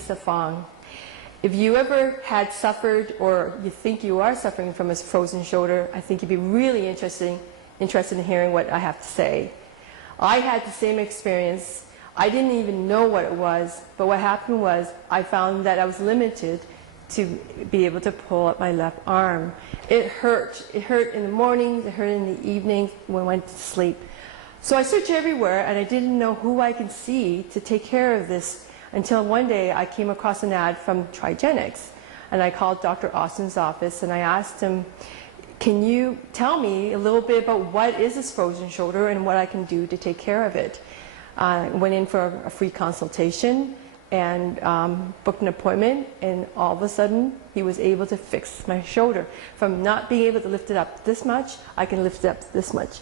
Lisa Fong. If you ever had suffered or you think you are suffering from a frozen shoulder, I think you'd be really interested in hearing what I have to say. I had the same experience. I didn't even know what it was, but what happened was I found that I was limited to be able to pull up my left arm. It hurt. It hurt in the mornings, it hurt in the evenings when I went to sleep. So I searched everywhere and I didn't know who I could see to take care of this until one day I came across an ad from Trigenics, and I called Dr. Austin's office and I asked him, can you tell me a little bit about what is this frozen shoulder and what I can do to take care of it? I went in for a free consultation and booked an appointment, and all of a sudden he was able to fix my shoulder. From not being able to lift it up this much, I can lift it up this much.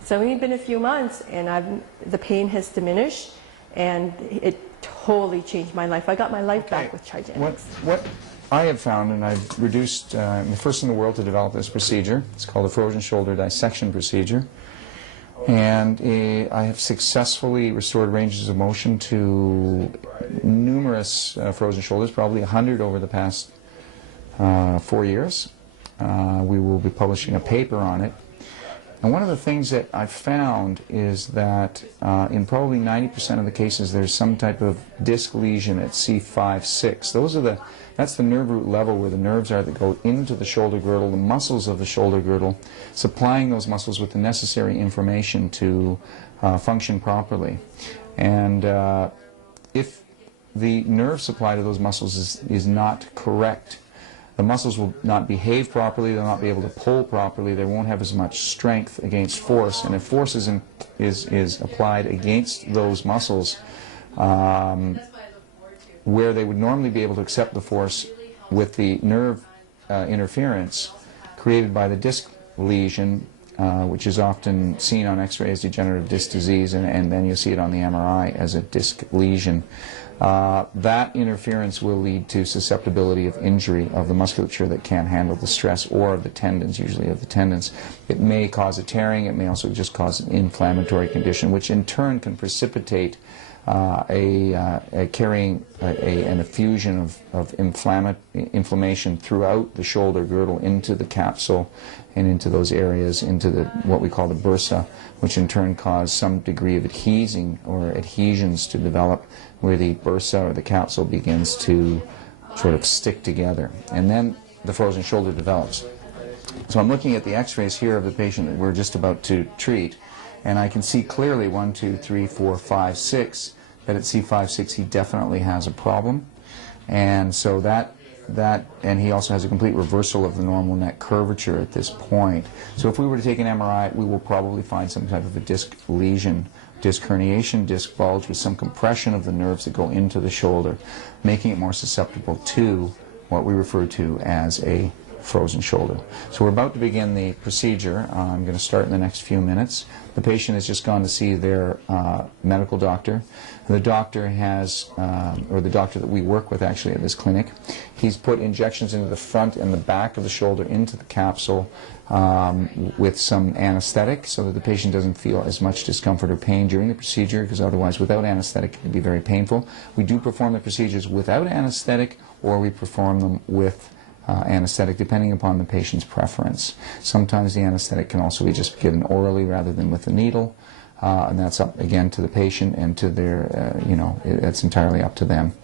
It's only been a few months and the pain has diminished, and it totally changed my life. I got my life back with Trigenics. What I have found, and I've reduced, I'm the first in the world to develop this procedure. It's called a frozen shoulder dissection procedure. And I have successfully restored ranges of motion to numerous frozen shoulders, probably 100 over the past 4 years. We will be publishing a paper on it. And one of the things that I've found is that in probably 90% of the cases there's some type of disc lesion at C5, 6. That's the nerve root level where the nerves are that go into the shoulder girdle, the muscles of the shoulder girdle, supplying those muscles with the necessary information to function properly. And if the nerve supply to those muscles is not correct, the muscles will not behave properly, they'll not be able to pull properly, they won't have as much strength against force, and if force is applied against those muscles, where they would normally be able to accept the force with the nerve interference created by the disc lesion, which is often seen on X-ray as degenerative disc disease, and then you see it on the MRI as a disc lesion. That interference will lead to susceptibility of injury of the musculature that can't handle the stress, or of the tendons, usually of the tendons. It may cause a tearing, it may also just cause an inflammatory condition, which in turn can precipitate carrying an effusion of inflammation throughout the shoulder girdle into the capsule and into those areas, into what we call the bursa, which in turn cause some degree of adhesing or adhesions to develop, where the bursa or the capsule begins to sort of stick together. And then the frozen shoulder develops. So I'm looking at the x-rays here of the patient that we're just about to treat, and I can see clearly 1, 2, 3, 4, 5, 6, that at C5, 6 he definitely has a problem. And so and he also has a complete reversal of the normal neck curvature at this point. So if we were to take an MRI, we will probably find some type of a disc lesion, disc herniation, disc bulge with some compression of the nerves that go into the shoulder, making it more susceptible to what we refer to as a frozen shoulder. So we're about to begin the procedure. I'm going to start in the next few minutes. The patient has just gone to see their medical doctor. The doctor has, or the doctor that we work with actually at this clinic, he's put injections into the front and the back of the shoulder into the capsule with some anesthetic, so that the patient doesn't feel as much discomfort or pain during the procedure, because otherwise without anesthetic it can be very painful. We do perform the procedures without anesthetic, or we perform them with anesthetic, depending upon the patient's preference. Sometimes the anesthetic can also be just given orally rather than with a needle, and that's up again to the patient and to their, it's entirely up to them.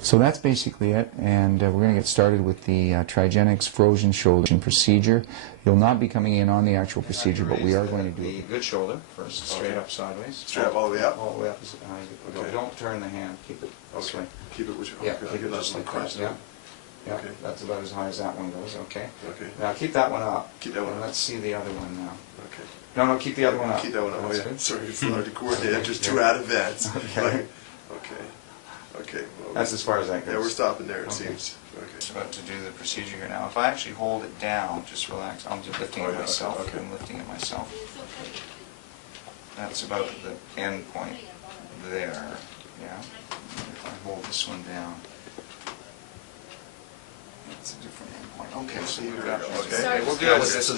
So that's basically it, and we're going to get started with the Trigenics frozen shoulder procedure. You'll not be coming in on the actual procedure, but we are going to do the good shoulder first, straight up sideways. Straight up all the way up? All the way up as high as you can. Don't turn the hand, keep it this way. Keep it with your Yeah, keep it just like that. Yeah. Yeah, Okay. That's about as high as that one goes, okay. Okay. Now keep that one up. Keep that one and up. let's see the other one now. Okay. No, keep the other one up. Keep that one up. Oh, That's yeah. good. Sorry, it's hard to coordinate. Just two out events. Okay. Okay. Well, That's as far as that goes. yeah, we're stopping there, it Okay. seems. Okay. Just about to do the procedure here now. If I actually hold it down, just relax. I'm just lifting Oh, it yeah, myself. okay. I'm lifting it myself. That's about the end point there. Yeah. If I hold this one down, it's a different end point. Okay, so you've got Okay. we'll deal with this. So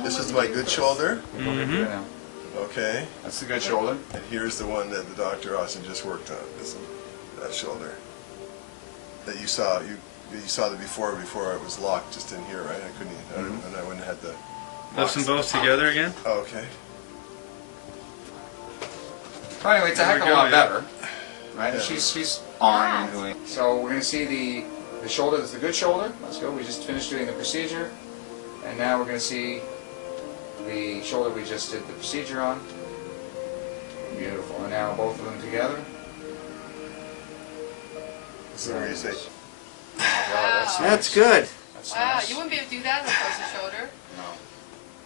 this is my good shoulder. Mm-hmm. Okay. That's the good shoulder. And here's the one that the Dr. Austin just worked on. That shoulder. that you saw the before it was locked just in here, right? I couldn't. And I wouldn't have had the. Lift them both together again. Oh, okay. Well, anyway, it's a There heck we of a go, lot yeah. better, right? Yeah. She's on and doing. So we're going to see the shoulder. That's the good shoulder. Let's go. We just finished doing the procedure, and now we're going to see the shoulder we just did the procedure on. Beautiful. And now both of them together. So what do you say? That's good. That's Wow, nice. you wouldn't be able to do that on a frozen shoulder. No.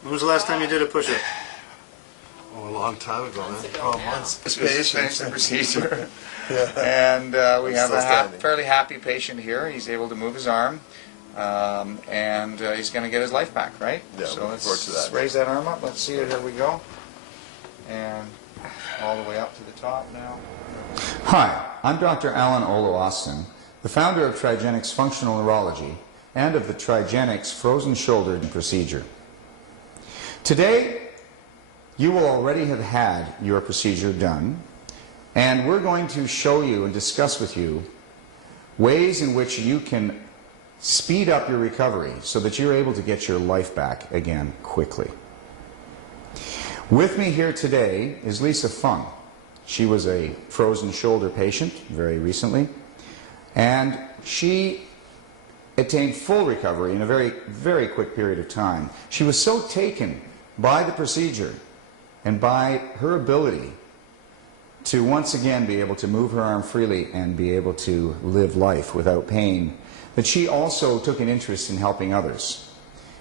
When was the last time you did a push-up? Oh, a long time ago, Months man. ago 12 now. months. Just finished the procedure. Yeah. And we I'm have still a standing. fairly happy patient here. He's able to move his arm, and he's going to get his life back, right? Yeah, so looking let's forward to that. raise that arm up. Let's see it. Here we go. And all the way up to the top now. Hi, I'm Dr. Alan Olo Austin, the founder of Trigenics Functional Neurology and of the Trigenics Frozen Shoulder Procedure. Today, you will already have had your procedure done, and we're going to show you and discuss with you ways in which you can speed up your recovery so that you're able to get your life back again quickly. With me here today is Lisa Fung. She was a frozen shoulder patient very recently, and she attained full recovery in a very, very quick period of time. She was so taken by the procedure and by her ability to once again be able to move her arm freely and be able to live life without pain, that she also took an interest in helping others.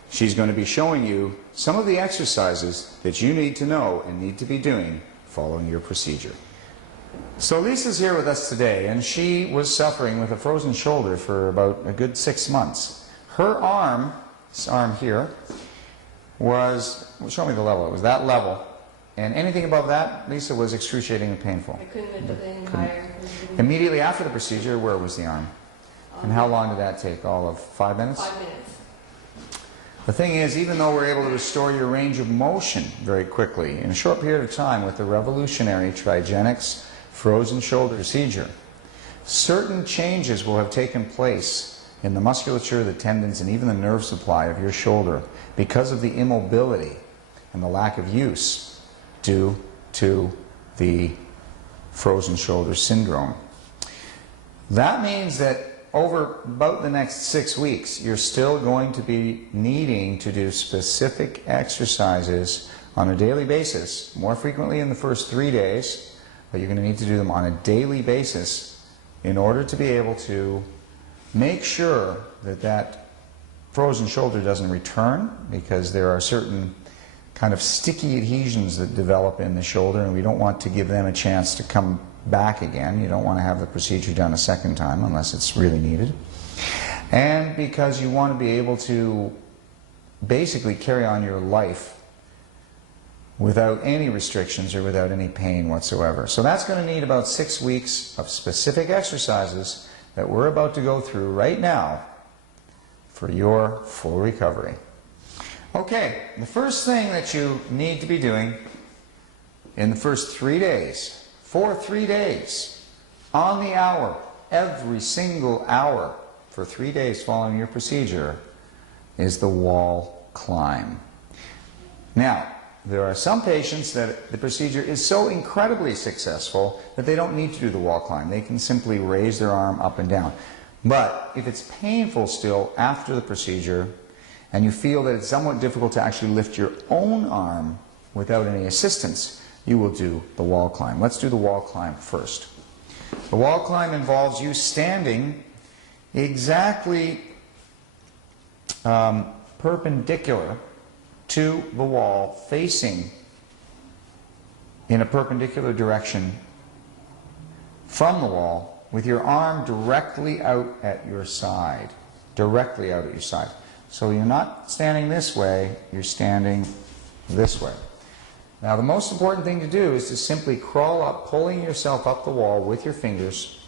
She's going to be showing you some of the exercises that you need to know and need to be doing following your procedure. So Lisa's here with us today, and she was suffering with a frozen shoulder for about a good 6 months. Her arm, this arm here, was, well, show me the level, it was that level. And anything above that, Lisa, was excruciatingly painful. I couldn't lift it any higher. Immediately after the procedure, where was the arm? And how long did that take? All of 5 minutes? 5 minutes. The thing is, even though we're able to restore your range of motion very quickly, in a short period of time with the revolutionary Trigenics frozen shoulder procedure, certain changes will have taken place in the musculature, the tendons, and even the nerve supply of your shoulder because of the immobility and the lack of use due to the frozen shoulder syndrome. That means that over about the next 6 weeks, you're still going to be needing to do specific exercises on a daily basis, more frequently in the first 3 days, but you're going to need to do them on a daily basis in order to be able to make sure that that frozen shoulder doesn't return, because there are certain kind of sticky adhesions that develop in the shoulder, and we don't want to give them a chance to come back again. You don't want to have the procedure done a second time unless it's really needed. And because you want to be able to basically carry on your life without any restrictions or without any pain whatsoever. So that's going to need about 6 weeks of specific exercises that we're about to go through right now for your full recovery. Okay, the first thing that you need to be doing in the first 3 days, for 3 days, on the hour, every single hour, for 3 days following your procedure, is the wall climb. Now, there are some patients that the procedure is so incredibly successful that they don't need to do the wall climb. They can simply raise their arm up and down. But if it's painful still after the procedure, and you feel that it's somewhat difficult to actually lift your own arm without any assistance, you will do the wall climb. Let's do the wall climb first. The wall climb involves you standing exactly perpendicular to the wall, facing in a perpendicular direction from the wall, with your arm directly out at your side. Directly out at your side. So you're not standing this way, you're standing this way. Now the most important thing to do is to simply crawl up, pulling yourself up the wall with your fingers.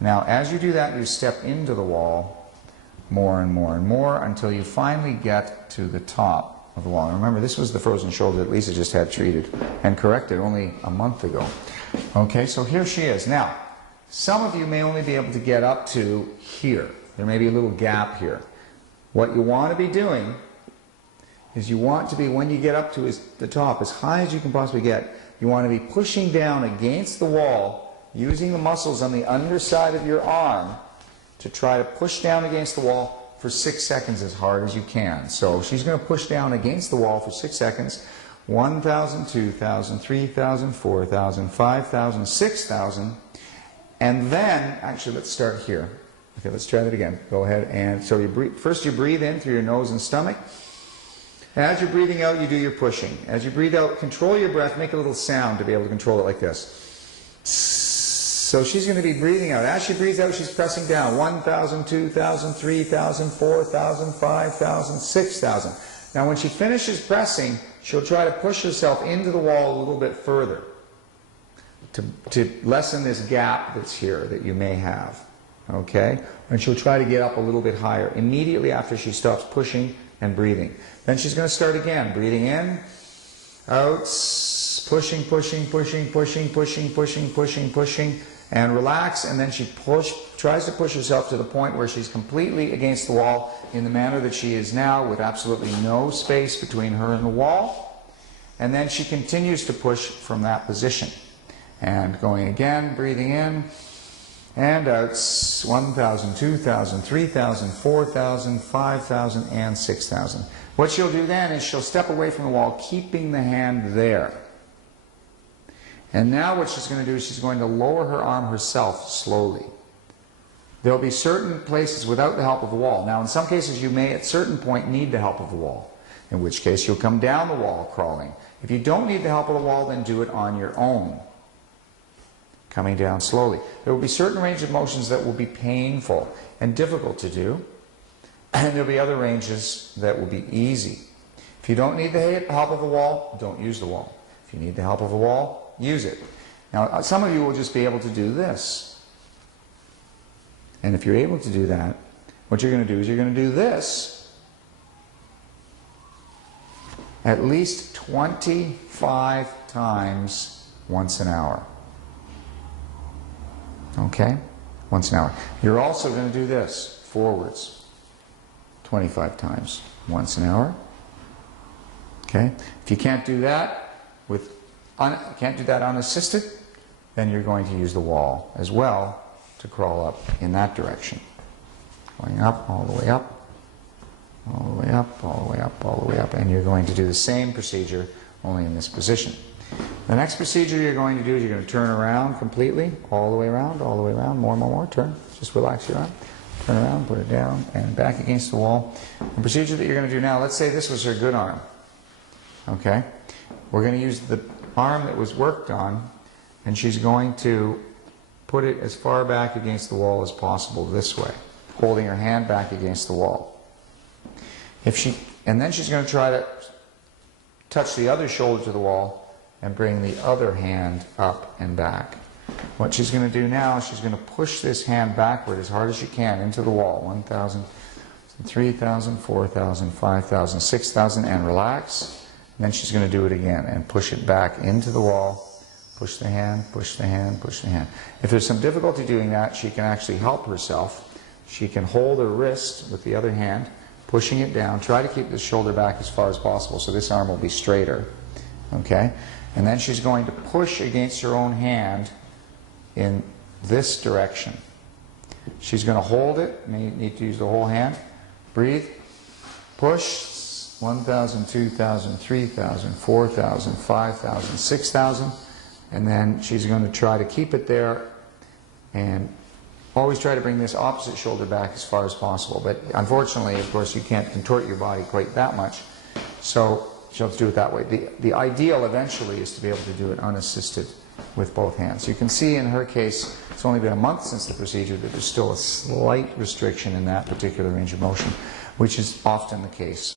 Now as you do that, you step into the wall more and more and more until you finally get to the top of the wall. And remember, this was the frozen shoulder that Lisa just had treated and corrected only a month ago. Okay, so here she is. Now, Some of you may only be able to get up to here. There may be a little gap here. What you want to be doing is you want to be, when you get up to the top, as high as you can possibly get, you want to be pushing down against the wall, using the muscles on the underside of your arm to try to push down against the wall for 6 seconds as hard as you can. So she's going to push down against the wall for 6 seconds. 1,000, 2,000, 3,000, 4,000, 5,000, 6,000. And then, actually, let's start here. Okay, let's try that again. Go ahead. And so you breathe, first you breathe in through your nose and stomach. As you're breathing out, you do your pushing. As you breathe out, control your breath. Make a little sound to be able to control it like this. So she's going to be breathing out. As she breathes out, she's pressing down. 1,000, 2,000, 3,000, 4,000, 5,000, 6,000. Now when she finishes pressing, she'll try to push herself into the wall a little bit further to lessen this gap that's here that you may have. Okay? And she'll try to get up a little bit higher immediately after she stops pushing and breathing. Then she's going to start again. Breathing in, out, pushing, pushing, pushing, pushing, pushing, pushing, pushing, pushing, and relax. And then she tries to push herself to the point where she's completely against the wall in the manner that she is now, with absolutely no space between her and the wall. And then she continues to push from that position. And going again, breathing in and out, 1,000, 2,000, 3,000, 4,000, 5,000, and 6,000. What she'll do then is she'll step away from the wall, keeping the hand there. And now what she's going to do is she's going to lower her arm herself slowly. There'll be certain places without the help of the wall. Now, in some cases, you may at a certain point need the help of the wall, in which case you'll come down the wall crawling. If you don't need the help of the wall, then do it on your own, coming down slowly. There will be certain range of motions that will be painful and difficult to do, and there'll be other ranges that will be easy. If you don't need the help of the wall, don't use the wall. If you need the help of the wall, use it. Now, some of you will just be able to do this. And if you're able to do that, what you're going to do is you're going to do this at least 25 times once an hour. Okay? Once an hour. You're also going to do this forwards 25 times once an hour. Okay? If you can't do that unassisted, then you're going to use the wall as well to crawl up in that direction. Going up, all the way up, all the way up, all the way up, all the way up, and you're going to do the same procedure only in this position. The next procedure you're going to do is you're going to turn around completely, all the way around, more, turn, just relax your arm, turn around, put it down, and back against the wall. The procedure that you're going to do now, let's say this was her good arm, okay? We're going to use the arm that was worked on, and she's going to put it as far back against the wall as possible this way, holding her hand back against the wall. And then she's going to try to touch the other shoulder to the wall and bring the other hand up and back. What she's going to do now is she's going to push this hand backward as hard as she can into the wall. 1,000, 3,000, 4,000, 5,000, 6,000, and relax. And then she's going to do it again and push it back into the wall. Push the hand, push the hand, push the hand. If there's some difficulty doing that, she can actually help herself. She can hold her wrist with the other hand, pushing it down. Try to keep the shoulder back as far as possible so this arm will be straighter. Okay? And then she's going to push against her own hand in this direction. She's going to hold it. May need to use the whole hand. Breathe. Push. 1,000, 2,000, 3,000, 4,000, 5,000, 6,000. And then she's going to try to keep it there and always try to bring this opposite shoulder back as far as possible. But unfortunately, of course, you can't contort your body quite that much. So she'll have to do it that way. The ideal eventually is to be able to do it unassisted with both hands. You can see in her case, it's only been a month since the procedure, that there's still a slight restriction in that particular range of motion, which is often the case.